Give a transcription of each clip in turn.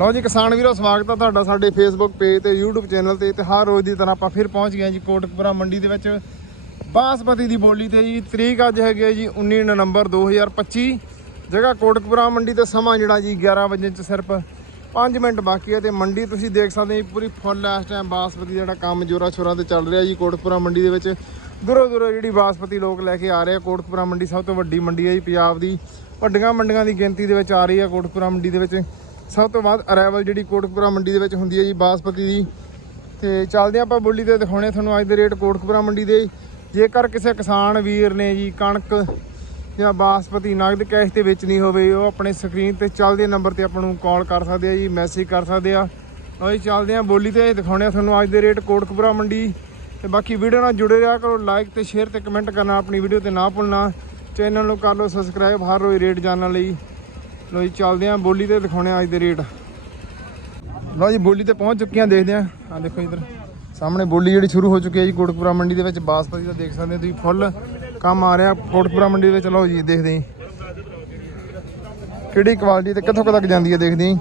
ਲਓ ਜੀ ਕਿਸਾਨ ਵੀਰੋ, ਸਵਾਗਤ ਆ ਤੁਹਾਡਾ ਸਾਡੇ ਫੇਸਬੁੱਕ ਪੇਜ ਤੇ, YouTube ਚੈਨਲ ਤੇ ਤੇ ਹਰ ਰੋਜ਼ ਦੀ ਤਰ੍ਹਾਂ ਆਪਾਂ ਫਿਰ ਪਹੁੰਚ ਗਏ ਹਾਂ ਜੀ ਕੋਟਕਪੁਰਾ ਮੰਡੀ ਦੇ ਵਿੱਚ। ਬਾਸਪਤੀ ਦੀ ਬੋਲੀ ਤੇ ਜੀ, ਤਰੀਕ ਅੱਜ ਹੈਗੀ ਹੈ ਜੀ 19 ਨਵੰਬਰ 2025 ਜਗ੍ਹਾ ਕੋਟਕਪੁਰਾ ਮੰਡੀ ਤੇ ਸਮਾਂ ਜਿਹੜਾ ਜੀ 11 ਵਜੇ ਚ ਸਿਰਫ 5 ਮਿੰਟ ਬਾਕੀ ਹੈ ਤੇ ਮੰਡੀ ਤੁਸੀਂ ਦੇਖ ਸਕਦੇ ਹੋ ਜੀ, ਪੂਰੀ ਫੁੱਲ ਇਸ ਟਾਈਮ ਬਾਸਪਤੀ ਦਾ ਜਿਹੜਾ ਕੰਮ ਜੋਰਾ ਸ਼ੋਰਾਂ ਤੇ ਚੱਲ ਰਿਹਾ ਜੀ ਕੋਟਕਪੁਰਾ ਮੰਡੀ ਦੇ ਵਿੱਚ। ਦੂਰੋਂ ਦੂਰੋਂ ਜਿਹੜੀ ਬਾਸਪਤੀ ਲੋਕ ਲੈ ਕੇ ਆ ਰਹੇ ਆ, ਕੋਟਕਪੁਰਾ ਮੰਡੀ ਸਭ ਤੋਂ ਵੱਡੀ ਮੰਡੀ ਹੈ ਜੀ ਪੰਜਾਬ ਦੀ। ਵੱਡੀਆਂ ਮੰਡੀਆਂ ਦੀ ਗਿਣਤੀ ਦੇ ਵਿੱਚ ਆ ਰਹੀ ਹੈ ਕੋਟਕਪੁਰਾ ਮੰਡੀ ਦੇ ਵਿੱਚ। ਸਭ ਤੋਂ ਵੱਧ ਅਰਾਈਵਲ ਜਿਹੜੀ ਕੋਟਕਪੁਰਾ ਮੰਡੀ ਦੇ ਵਿੱਚ ਹੁੰਦੀ ਹੈ ਜੀ, ਬਾਸਪਤੀ ਦੀ। ਤੇ ਚੱਲਦੇ ਹਾਂ ਆਪਾਂ ਬੋਲੀ ਤੇ ਦਿਖਾਉਣੇ ਤੁਹਾਨੂੰ ਅੱਜ ਦੇ ਰੇਟ ਕੋਟਕਪੁਰਾ ਮੰਡੀ ਦੇ। ਜੇਕਰ ਕਿਸੇ ਕਿਸਾਨ ਵੀਰ ਨੇ ਜੀ ਕਣਕ ਜਾਂ ਬਾਸਪਤੀ ਨਗਦ ਕੈਸ਼ ਤੇ ਵੇਚਣੀ ਹੋਵੇ, ਉਹ ਆਪਣੇ ਸਕਰੀਨ ਤੇ ਚੱਲਦੇ ਨੰਬਰ ਤੇ ਆਪਾਂ ਨੂੰ ਕਾਲ ਕਰ ਸਕਦੇ ਆ ਜੀ, ਮੈਸੇਜ ਕਰ ਸਕਦੇ ਆ। ਅਸੀਂ ਚੱਲਦੇ ਆ ਬੋਲੀ ਤੇ ਦਿਖਾਉਣੇ ਆ ਤੁਹਾਨੂੰ ਅੱਜ ਦੇ ਰੇਟ ਕੋਟਕਪੁਰਾ ਮੰਡੀ। ਤੇ ਬਾਕੀ ਵੀਡੀਓ ਨਾਲ ਜੁੜੇ ਰਿਹਾ ਕਰੋ ਲਾਈਕ ਤੇ ਸ਼ੇਅਰ ਤੇ ਕਮੈਂਟ ਕਰਨਾ, ਆਪਣੀ ਵੀਡੀਓ ਤੇ ਨਾ ਭੁੱਲਣਾ। ਚੈਨਲ ਨੂੰ ਕਰ ਲਓ ਸਬਸਕ੍ਰਾਈਬ ਹਰ ਰੋਜ਼ ਰੇਟ ਜਾਣਨ ਲਈ। ਲਓ ਜੀ ਚੱਲਦੇ ਆ ਬੋਲੀ ਤੇ ਦਿਖਾਉਣੇ ਆ ਅੱਜ ਦੇ ਰੇਟ। ਲਓ ਜੀ ਬੋਲੀ ਤੇ ਪਹੁੰਚ ਚੁੱਕੇ ਆ ਦੇਖਦੇ ਆ ਆ ਦੇਖੋ ਇਧਰ ਸਾਹਮਣੇ ਬੋਲੀ ਜਿਹੜੀ ਸ਼ੁਰੂ ਹੋ ਚੁੱਕੀ ਹੈ ਜੀ ਕੋਟਕਪੁਰਾ ਮੰਡੀ ਦੇ ਵਿੱਚ ਬਾਸਪਤੀ ਦਾ ਦੇਖ ਸਕਦੇ ਹੋ ਤੁਸੀਂ ਫੁੱਲ ਕੰਮ ਆ ਰਿਹਾ ਕੋਟਕਪੁਰਾ ਮੰਡੀ ਦੇ ਵਿੱਚ। ਲਓ ਜੀ ਦੇਖਦੇ ਹਾਂ ਕਿਹੜੀ ਕੁਆਲਿਟੀ ਤੇ ਕਿੱਥੋਂ ਕੁ ਤੱਕ ਜਾਂਦੀ ਹੈ ਦੇਖਦੇ ਹਾਂ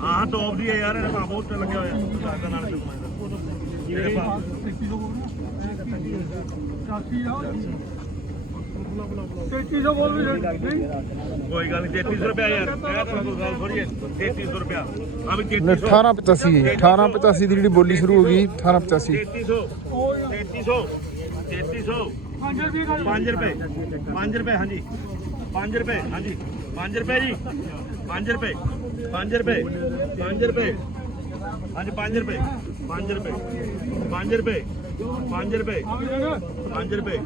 ਹਾਂ ਟੌਪ ਦੀ ਹੈ ਯਾਰ ਇਹਦਾ ਬਹੁਤ ਲੱਗਿਆ ਹੋਇਆ। ਸਾਡਾ ਨਾਲ ਜਿਹੜੇ ਭਾਅ ਕੋਈ ਗੱਲ ਨਹੀਂ 3300 ਰੁਪਿਆ ਯਾਰ। ਇਹ ਤਾਂ ਕੋਈ ਗੱਲ ਥੋੜੀ ਹੈ। 3300 ਰੁਪਿਆ ਆ ਵੀ 3300 1885 ਹੈ ਜੀ। 1885 ਦੀ ਜਿਹੜੀ ਬੋਲੀ ਸ਼ੁਰੂ ਹੋ ਗਈ 1885 3300 3300 3300 5 ਰੁਪਏ 5 ਰੁਪਏ। ਹਾਂਜੀ। 5 ਰੁਪਏ ਹਾਂਜੀ। 5 ਰੁਪਏ ਜੀ। 5 ਰੁਪਏ। 5 ਰੁਪਏ। 5 ਰੁਪਏ। ਹਾਂਜੀ 5 ਰੁਪਏ 5 ਰੁਪਏ 5 ਰੁਪਏ 5 ਰੁਪਏ 5 ਰੁਪਏ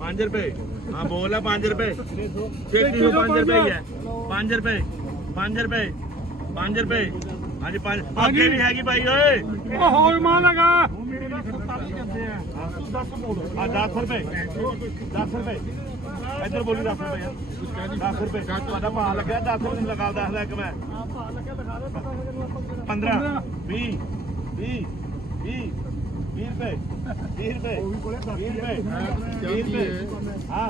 5 ਰੁਪਏ। ਹਾਂ ਬੋਲ ਆ 5 ਰੁਪਏ। 3300 5 ਰੁਪਏ ਹੀ ਹੈ। 5 ਰੁਪਏ 5 ਰੁਪਏ 5 ਰੁਪਏ। ਹਾਂਜੀ 5 ਅੱਗੇ ਵੀ ਹੈਗੀ ਭਾਈ ਓਏ। ਆ 10 ਰੁਪਏ। 10 ਰੁਪਏ। ਇੱਧਰ ਬੋਲੀ 10 ਰੁਪਏ। ਯਾਰ 10 ਰੁਪਏ। ਤੁਹਾਡਾ ਭਾਅ ਲੱਗਿਆ 10 ਰੁਪਏ ਲਗਾ ਦੱਸਦਾ ਇੱਕ ਮੈਂ। 15 20 20 20 20 ਰੁਪਏ 20 ਰੁਪਏ 20 ਰੁਪਏ 20 ਰੁਪਏ। ਹਾਂ।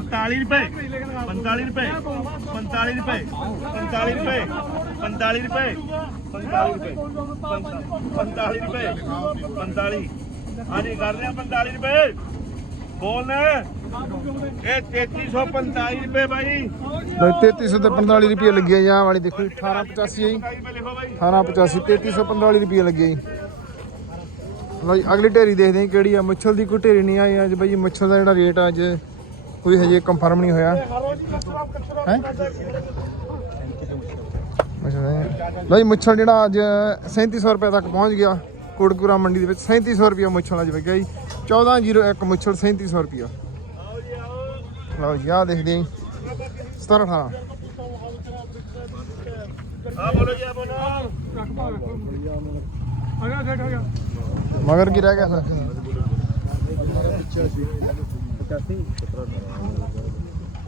45 ਰੁਪਏ। 45 ਰੁਪਏ। 45 ਰੁਪਏ। 45 ਰੁਪਏ। 45 ਰੁਪਏ। 45 ਰੁਪਏ। 45 ਰੁਪਏ। 45 ਹਾਂਜੀ ਕਰ ਲਿਆ 45 ਰੁਪਏ। ਬੋਲ ਇਹ 3345 ਰੁਪਏ ਬਾਈ। ਲਓ 3300 ਤੇ 45 ਰੁਪਏ ਲੱਗੇ ਆ ਵਾਲੀ ਦੇਖੋ 1885 ਹੈ ਜੀ। 1885 3345 ਰੁਪਏ ਲੱਗੇ ਜੀ। ਲਓ ਜੀ, ਅਗਲੀ ਢੇਰੀ ਦੇਖਦੇ ਹਾਂ ਕਿਹੜੀ ਆ। ਮੁੱਛਲ ਦੀ ਕੋਈ ਢੇਰੀ ਨਹੀਂ ਆਈ ਅੱਜ ਬਈ ਮੁੱਛਲ ਦਾ ਜਿਹੜਾ ਰੇਟ ਆ ਅੱਜ, ਕੋਈ ਹਜੇ ਕੰਫਰਮ ਨਹੀਂ ਹੋਇਆ। ਹੈ? ਲਓ ਜੀ, ਮੁੱਛਲ ਜਿਹੜਾ ਅੱਜ 3700 ਰੁਪਏ ਤੱਕ ਪਹੁੰਚ ਗਿਆ। ਕੋਟਕਪੁਰਾ ਮੰਡੀ ਦੇ ਵਿੱਚ 3700 ਰੁਪਏ ਮੁੱਛਲ ਅੱਜ ਵਿਕਿਆ ਜੀ। 1401 ਮੁੱਛਲ 3700 ਰੁਪਏ ਲਓ ਜੀ ਆਹ ਦੇਖਦੇ ਹਾਂ 17 18 ਹਾਂ ਬੋਲੋ ਜੀ ਆ ਬੋਲੋ। ਮਗਰ ਕੀ ਰਹਿ ਗਿਆ ਫਿਰ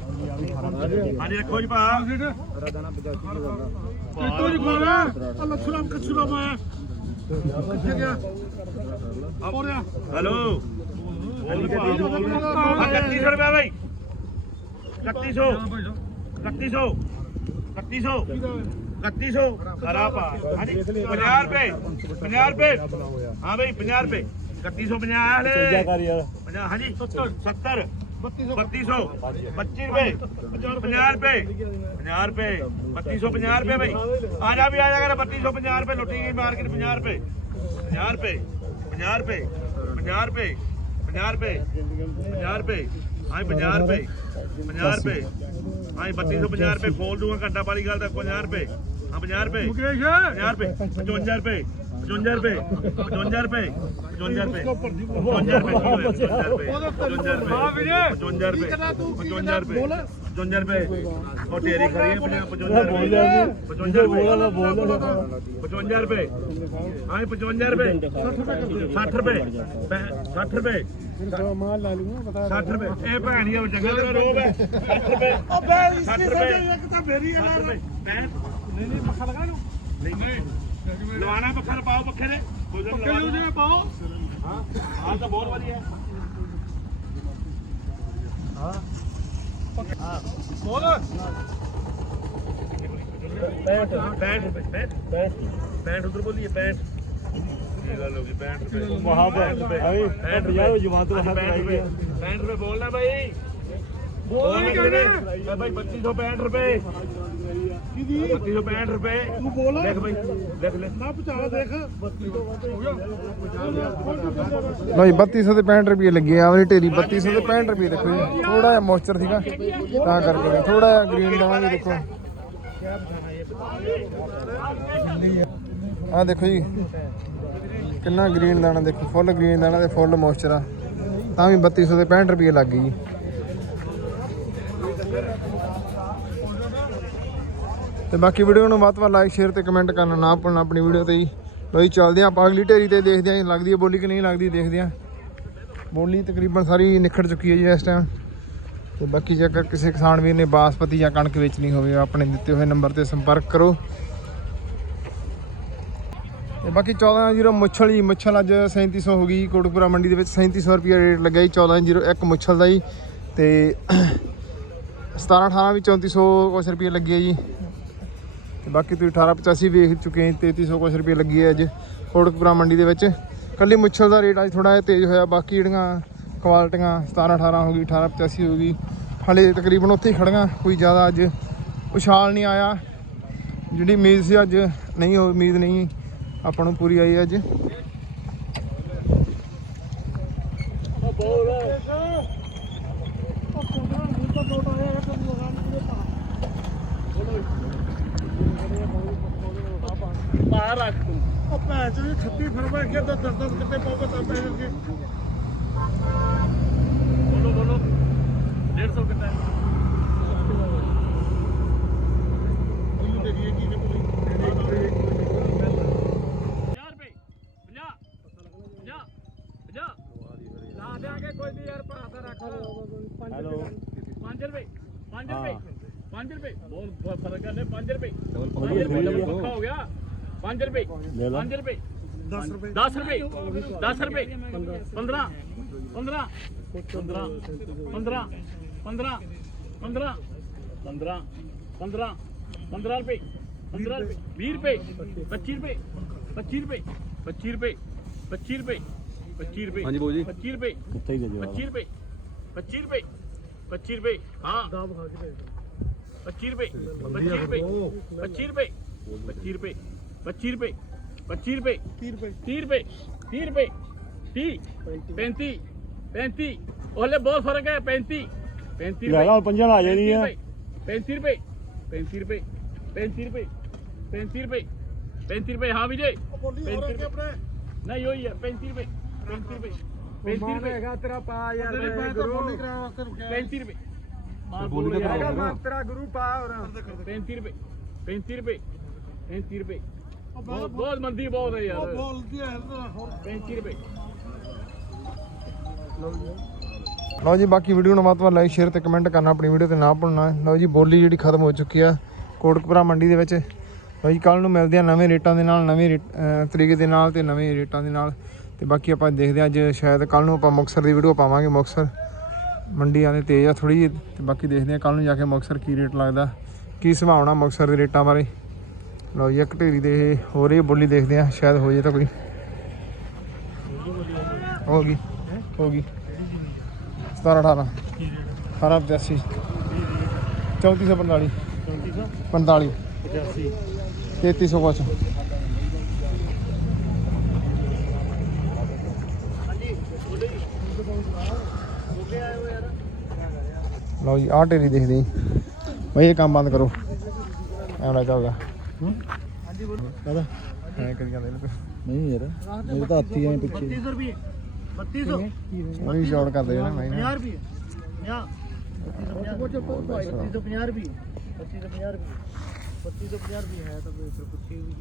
ਹਾਂਜੀ ਰੱਖੋ ਜੀ ਭਾ ਕੋਈ ਖੋਲਾ ਅੱਲਾ ਸੁਲਾਮ ਕਛੁਰਾ ਮਾਇਆ ਕਿੱਥੇ ਗਿਆ ਔਰਿਆ ਹੈਲੋ 3100 ਰੁਪਏ ਬਾਈ। 3100 3100 3100 3100 ਖਰਾ ਪਾ। ਹਾਂਜੀ 50 ਰੁਪਏ। 50 ਰੁਪਏ। ਹਾਂ ਬਈ 50 ਰੁਪਏ। 3150 ਹਲੇ ਕਰ ਯਾਰ। 50 ਹਾਂਜੀ। 70 70 3200 25 ਰੁਪਏ। 50 ਰੁਪਏ। 50 ਰੁਪਏ। 3250 ਰੁਪਏ। ਬਈ। ਆ ਜਾ ਵੀ ਆ ਜਾ ਕਰ। 3250 ਰੁਪਏ। ਲੁੱਟੀ ਗਈ ਮਾਰਕੀਟ 50 ਰੁਪਏ। 50 ਰੁਪਏ। 50 ਰੁਪਏ 50 ਰੁਪਏ 50 ਰੁਪਏ 50 ਰੁਪਏ ਹਾਂ 50 ਰੁਪਏ 50 ਰੁਪਏ ਹਾਂ 3250 ਰੁਪਏ ਖੋਲ ਦੂੰਗਾ ਘੰਟਾ ਵਾਲੀ ਗੱਲ ਤਾਂ 50 ਰੁਪਏ ਹਾਂ 50 ਰੁਪਏ ਮੁਕੇਸ਼! 50 ਰੁਪਏ 55 ਰੁਪਏ 55 ਰੁਪਏ 55 ਰੁਪਏ 55 ਰੁਪਏ 55 ਰੁਪਏ 55 ਰੁਪਏ ਹਾਂ ਵੀਰੇ। 55 ਰੁਪਏ ਕੀ ਕਰਨਾ ਤੂੰ? ਕੀ 55 ਰੁਪਏ ਬੋਲ। 55 ਰੁਪਏ। ਉਹ ਤੇਰੀ ਖਰੀ ਹੈ 55 ਰੁਪਏ। 55 ਰੁਪਏ। 55 ਰੁਪਏ ਹਾਂ 55 ਰੁਪਏ। 60 ਰੁਪਏ। 60 ਰੁਪਏ। ਮਾਲ ਲਾ ਲੂੰਗਾ ਬਤਾ 60 ਰੁਪਏ। ਇਹ ਭੈਣੀ ਆ ਚੰਗਾ ਤੇਰਾ ਰੋਬ ਹੈ। 60 ਰੁਪਏ। ਓ ਬੇ ਇਸ 60 ਦੀ ਇੱਕ ਤਾਂ ਫੇਰੀ ਆ 60 ਰੁਪਏ। ਮੈਂ ਨਹੀਂ ਨਹੀਂ ਪੱਖਾ ਲਗਾ ਲੂ ਨਹੀਂ। ਲਵਾਣਾ ਪੱਖਾ ਪਾਓ ਪੱਖੇ ਦੇ ਪੱਖੇ ਜੋ ਜਿਵੇਂ ਪਾਓ ਹਾਂ ਹਾਂ ਤਾਂ ਬਹੁਤ ਵਧੀਆ ਹਾਂ ਪੱਖੇ ਹਾਂ ਬੋਲ ਪੈਂਟ ਪੈਂਟ ਪੈਂਟ ਪੈਂਟ ਉਧਰ ਬੋਲੀਏ ਪੈਂਟ मुहाबत भाई यार जमात 65 रुपए बोलना भाई ਬੋਲ ਨਹੀਂ ਕਹਿੰਦੇ ਭਾਈ 3265 ਰੁਪਏ। ਕਿਦੀ 3265 ਰੁਪਏ। ਤੂੰ ਬੋਲ। ਦੇਖ ਭਾਈ ਦੇਖ ਲੈ। ਨਾ ਪਚਾ ਦੇਖ। 32 ਤੋਂ ਵੱਧ ਹੋ ਗਿਆ ਲਓ ਜੀ 3200 ਦੇ 65 ਰੁਪਏ ਲੱਗੇ ਆ ਵਾਲੀ ਢੇਰੀ 3200 ਦੇ 65 ਰੁਪਏ ਦੇਖੋ ਜੀ। ਥੋੜਾ ਜਿਹਾ ਮੋਇਸਚਰ ਸੀਗਾ ਤਾਂ ਕਰਕੇ ਥੋੜਾ ਜਿਹਾ ਗ੍ਰੀਨ ਦਵਾਂਗੇ ਦੇਖੋ। ਆਹ ਦੇਖੋ ਜੀ ਕਿੰਨਾ ਗ੍ਰੀਨ ਦਾਣਾ ਦੇਖੋ ਫੁੱਲ ਗ੍ਰੀਨ ਦਾਣਾ ਤੇ ਫੁੱਲ ਮੋਇਸਚਰ ਆ। ਤਾਂ ਵੀ 3200 ਦੇ 65 ਰੁਪਏ ਲੱਗ ਗਈ ਜੀ। ਤੇ ਬਾਕੀ ਵੀਡੀਓ ਨੂੰ ਵੱਧ ਤੋਂ ਵੱਧ ਲਾਈਕ ਸ਼ੇਅਰ ਤੇ ਕਮੈਂਟ ਕਰਨਾ ਨਾ ਭੁੱਲਣਾ ਆਪਣੀ ਵੀਡੀਓ ਤੇ ਜੀ। ਲੋਈ ਚੱਲਦੇ ਆਂ ਆਪਾਂ ਅਗਲੀ ਢੇਰੀ ਤੇ ਦੇਖਦੇ ਆਂ ਲੱਗਦੀ ਹੈ ਬੋਲੀ ਕਿ ਨਹੀਂ ਲੱਗਦੀ, ਦੇਖਦੇ ਆਂ ਬੋਲੀ ਤਕਰੀਬਨ ਸਾਰੀ ਨਿਖੜ ਚੁੱਕੀ ਹੈ ਜੀ ਇਸ ਟਾਈਮ ਤੇ ਬਾਕੀ ਜੇਕਰ ਕਿਸੇ ਕਿਸਾਨ ਵੀਰ ਨੇ ਬਾਸਪਤੀ ਜਾਂ ਕਣਕ ਵੇਚਣੀ ਹੋਵੇ ਆਪਣੇ ਦਿੱਤੇ ਹੋਏ ਨੰਬਰ ਤੇ ਸੰਪਰਕ ਕਰੋ। ਤੇ ਬਾਕੀ 1401 ਮੁੱਛਲ ਜੀ, ਮੁੱਛਲ ਅੱਜ 3700 ਹੋ ਗਈ ਕੋਟਪੁਰਾ ਮੰਡੀ ਦੇ ਵਿੱਚ 3700 ਰੁਪਏ ਰੇਟ ਲੱਗਾ ਜੀ 1401 ਮੁੱਛਲ ਦਾ ਜੀ। ਤੇ 17 18 ਵੀ 3400 ਕੁਛ ਰੁਪਏ ਲੱਗੇ ਜੀ। ਤੇ ਬਾਕੀ ਤੁਸੀਂ 1885 ਵੇਖ ਚੁੱਕੇ ਹੋ 3300 ਕੁਛ ਰੁਪਏ ਲੱਗੀ ਹੈ ਅੱਜ ਕੋਟਕਪੁਰਾ ਮੰਡੀ ਦੇ ਵਿੱਚ। ਕੱਲੀ ਮੁੱਛਲ ਦਾ ਰੇਟ ਅੱਜ ਥੋੜਾ ਜਿਹਾ ਤੇਜ਼ ਹੋਇਆ, ਬਾਕੀ ਜਿਹੜੀਆਂ ਕੁਆਲਟੀਆਂ 17 18 ਹੋ ਗਈ 1885 ਹੋ ਗਈ, ਹਲੇ ਤਕਰੀਬਨ ਉੱਥੇ ਹੀ ਖੜੀਆਂ ਕੋਈ ਜ਼ਿਆਦਾ ਅੱਜ ਉਛਾਲ ਨਹੀਂ ਆਇਆ। ਜਿਹੜੀ ਉਮੀਦ ਸੀ ਅੱਜ ਨਹੀਂ ਉਹ ਉਮੀਦ ਨਹੀਂ, ਆਪਾਂ ਨੂੰ ਪੂਰੀ ਆਈ ਅੱਜ ਉਹ ਕੋਟਾ ਨੂੰ ਤਾਂ ਨੋਟ ਆਇਆ ਹੈ ਤੁਹਾਨੂੰ ਲਗਾਉਣ ਦੇ ਪਾ ਬਾਹਰ ਰੱਖ ਤੂੰ ਉਹ ਭੈਣ ਚੋਦ 36 ਫਰਵਾ ਕੇ ਤਾਂ 10 10 ਕਿੱਤੇ ਪਾਉਗਾ ਤਾਂ ਪੈ ਕੇ ਬੋਲੋ ਬੋਲੋ। 150 ਕਿੰਨਾ ਹੈ? ਉਹਨੂੰ ਦੇਖੀਏ ਕੀ ਕਿ 50 ਰੁਪਏ ਬਹੁਤ ਫ਼ਰਕ ਹੈ 5 ਰੁਪਏ ਵਧੀਆ, 5 ਰੁਪਏ ਵਧੀਆ। ਪੱਕਾ ਹੋ ਗਿਆ 5 ਰੁਪਏ ਲੈ ਲਾ। 5 ਰੁਪਏ 10 ਰੁਪਏ 10 ਰੁਪਏ 10 ਰੁਪਏ 15 15 15 15 15 15 15 15 15 ਰੁਪਏ 15 ਰੁਪਏ 20 ਰੁਪਏ 25 ਰੁਪਏ 25 ਰੁਪਏ 25 ਰੁਪਏ 25 ਰੁਪਏ 25 ਰੁਪਏ ਹਾਂਜੀ ਬਾਊ ਜੀ। 25 ਰੁਪਏ ਕਿੱਥੇ ਹੀ 25 ਰੁਪਏ 25 ਰੁਪਏ 25 ਰੁਪਏ ਹਾਂ ਦਾਬ ਖਾ ਕੇ 25 ਰੁਪਏ 25 ਰੁਪਏ 25 ਰੁਪਏ 25 ਰੁਪਏ 25 ਰੁਪਏ 25 ਰੁਪਏ 30 ਰੁਪਏ 30 ਰੁਪਏ 30 ਰੁਪਏ 30 35 35 ਉਹਲੇ ਬਹੁਤ ਫ਼ਰਕ ਹੈ 35 35 ਲੈ ਲਾ ਪੰਜਾਂ ਨਾਲ ਆ ਜਾਣੀ ਆ 35 ਰੁਪਏ 35 ਰੁਪਏ 35 ਰੁਪਏ 35 ਰੁਪਏ 35 ਰੁਪਏ ਹਾਂ ਹੋਰ ਅੱਗੇ ਆਪਣੇ ਨਹੀਂ ਹੋਈ ਹੈ 35 ਰੁਪਏ 35 ਰੁਪਏ 35 ਰੁਪਏ ਹੈਗਾ ਤੇਰਾ ਪਾ ਯਾਰ ਤੇਰੇ ਪੈ ਤਾਂ ਬੋਲੀ ਕਰਾ ਵਾਸਤੇ ਰੁਕਿਆ 35 ਰੁਪਏ ਮਾਰ ਬੋਲੀ ਬੋਲ ਤਾਂ ਯਾਰ। ਕਰਾਓ। ਤੇਰਾ ਗੁਰੂ ਪਾ ਹੋਰ 35 ਰੁਪਏ 35 ਰੁਪਏ 35 ਰੁਪਏ। ਉਹ ਬਹੁਤ ਬਹੁਤ ਮੰਦੀ ਬਹੁਤ ਹੈ ਉਹ ਯਾਰ ਬੋਲਦੀ ਹੈ ਤਾਂ ਹੋਰ 35 ਰੁਪਏ। ਲਓ ਜੀ। ਬਾਕੀ ਵੀਡੀਓ ਨੂੰ ਵੱਧ ਤੋਂ ਵੱਧ ਲਾਈਕ ਸ਼ੇਅਰ ਤੇ ਕਮੈਂਟ ਕਰਨਾ ਆਪਣੀ ਵੀਡੀਓ ਤੇ ਨਾ ਭੁੱਲਣਾ। ਲਓ ਜੀ ਬੋਲੀ ਜਿਹੜੀ ਖਤਮ ਹੋ ਚੁੱਕੀ ਆ ਕੋਟਕਪੁਰਾ ਮੰਡੀ ਦੇ ਵਿੱਚ। ਲਓ ਜੀ ਕੱਲ ਨੂੰ ਮਿਲਦੇ ਆ ਨਵੇਂ ਰੇਟਾਂ ਦੇ ਨਾਲ ਨਵੇਂ ਤਰੀਕੇ ਦੇ ਨਾਲ ਤੇ ਨਵੇਂ ਰੇਟਾਂ ਦੇ ਨਾਲ। ਤੇ ਬਾਕੀ ਆਪਾਂ ਦੇਖਦੇ ਆ ਅੱਜ ਸ਼ਾਇਦ ਕੱਲ ਨੂੰ ਆਪਾਂ ਮੁਕਸਰ ਦੀ ਵੀਡੀਓ ਪਾਵਾਂਗੇ ਮੁਕਸਰ ਮੰਡੀ ਆਦੇ ਤੇਜ਼ ਆ ਥੋੜੀ ਤੇ ਬਾਕੀ ਦੇਖਦੇ ਆ ਕੱਲ ਨੂੰ ਜਾ ਕੇ ਮੁਕਸਰ ਕੀ ਰੇਟ ਲੱਗਦਾ, ਕੀ ਸੰਭਾਵਨਾ ਮੁਕਸਰ ਦੇ ਰੇਟਾਂ ਬਾਰੇ। ਲਓ ਜੀ, ਇੱਕ ਦੇ ਹੋ ਰਹੀ ਬੋਲੀ ਦੇਖਦੇ ਆ ਸ਼ਾਇਦ ਹੋ ਜੇ ਤਾਂ ਕੋਈ। ਹੋ ਗਈ ਹੋ ਗਈ। 17 18 18 85 3445 45 3300 ਕੁਛ। ਲਓ ਜੀ ਆਹ ਢੇਰੀ ਦੇਖਦੇ ਜੀ। ਬਈ ਇਹ ਕੰਮ ਬੰਦ ਕਰੋ। ਐਵੇਂ ਚੱਲਦਾ। ਕਾਹਦਾ ਐਂ ਕਰੀ ਜਾਂਦੇ ਨੇ। ਨਹੀਂ ਯਾਰ ਮੇਰੇ ਤਾਂ ਹੱਥੀ ਐ ਪਿੱਛੇ। 32 ਰੁਪਏ 3200 ਉਹੀ ਸ਼ਾਰਟ ਕਰਦੇ ਨੇ ਮੈਂ 50 ਰੁਪਏ 50 3250 ਰੁਪਏ 3250 ਰੁਪਏ। 3250 ਰੁਪਏ ਹੈ ਤਾਂ ਫਿਰ ਪੁੱਛੀ ਵੀ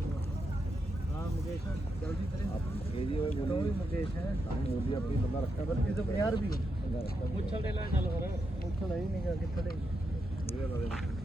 ਹਾਂ ਮੁਕੇਸ਼ ਜਲਦੀ ਕਰੇ ਇਹ ਜੀ ਉਹ ਕੋਈ ਮੁਕੇਸ਼ ਹੈ। ਬੋਲੀ ਆਪਣੀ ਬੰਦਾ ਰੱਖਿਆ 3250 ਰੁਪਏ ਮੁੱਛਲ ਦੇ ਲੈ ਨਾਲ ਹੋਰ ਮੁੱਛਲ ਹੀ। ਨਹੀਂਗਾ ਕਿੱਥੇ ਦੇ